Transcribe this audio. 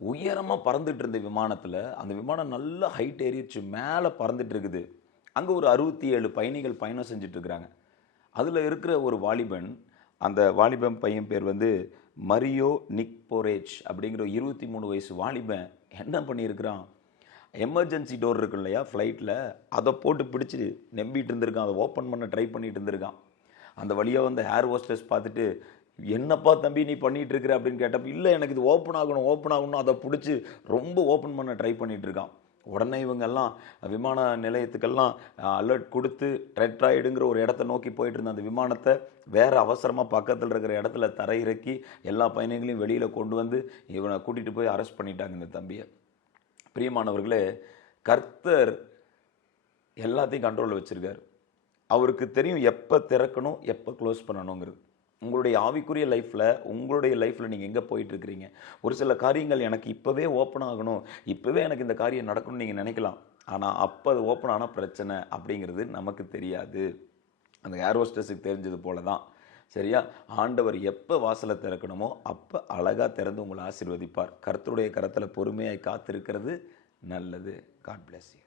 உயரமாக பறந்துட்டு இருந்த விமானத்தில் அந்த விமானம் நல்ல ஹைட் ஏறிடுச்சு, மேலே பறந்துட்டு இருக்குது. அங்கே ஒரு 67 பயணிகள் பயணம் செஞ்சுட்டு இருக்கிறாங்க. அதில் இருக்கிற ஒரு வாலிபன், அந்த வாலிபன் பையன் பேர் வந்து மரியோ நிக்போரேச் அப்படிங்கிற 23 வயசு வாலிபன் என்ன பண்ணியிருக்கிறான், எமர்ஜென்சி டோர் இருக்கு இல்லையா ஃப்ளைட்டில், அதை போட்டு பிடிச்சி நம்பிட்டு இருந்திருக்கான். அதை ஓப்பன் பண்ண ட்ரை பண்ணிட்டு இருந்திருக்கான். அந்த வழியாக வந்து ஏர் ஹோஸ்டஸ் பார்த்துட்டு, என்னப்பா தம்பி நீ பண்ணிட்டு இருக்கிற அப்படின்னு கேட்டப்ப, இல்லை எனக்கு இது ஓப்பன் ஆகணும் அதை பிடிச்சி ரொம்ப ஓப்பன் பண்ண ட்ரை பண்ணிட்டு இருக்கான். உடனே இவங்கெல்லாம் விமான நிலையத்துக்கெல்லாம் அலர்ட் கொடுத்து டெட்ராய்டுங்கிற ஒரு இடத்த நோக்கி போயிட்டு இருந்த அந்த விமானத்தை வேறு அவசரமாக பக்கத்தில் இருக்கிற இடத்துல தரையிறக்கி எல்லா பயணிகளையும் வெளியில் கொண்டு வந்து இவனை கூட்டிகிட்டு போய் அரெஸ்ட் பண்ணிட்டாங்க இந்த தம்பியை. பிரியமானவர்களே, கர்த்தர் எல்லாத்தையும் கண்ட்ரோலில் வச்சுருக்காரு. அவருக்கு தெரியும் எப்போ திறக்கணும் எப்போ க்ளோஸ் பண்ணணுங்கிறது. உங்களுடைய ஆவிக்குரிய உங்களுடைய லைஃப்பில் நீங்கள் எங்கே போயிட்டுருக்கிறீங்க? ஒரு சில காரியங்கள் எனக்கு இப்போவே ஓப்பன் ஆகணும், இப்போவே எனக்கு இந்த காரியம் நடக்கணும்னு நீங்கள் நினைக்கலாம். ஆனால் அப்போ அது ஓப்பன் ஆனால் பிரச்சனை அப்படிங்கிறது நமக்கு தெரியாது. அந்த ஏர் ஹோஸ்டஸுக்கு தெரிஞ்சது போல தான். சரியா? ஆண்டவர் எப்போ வாசலை திறக்கணுமோ அப்போ அழகாக திறந்து உங்களை ஆசீர்வதிப்பார். கர்த்தருடைய கரத்தில் பொறுமையாய் காத்திருக்கிறது நல்லது. God bless you.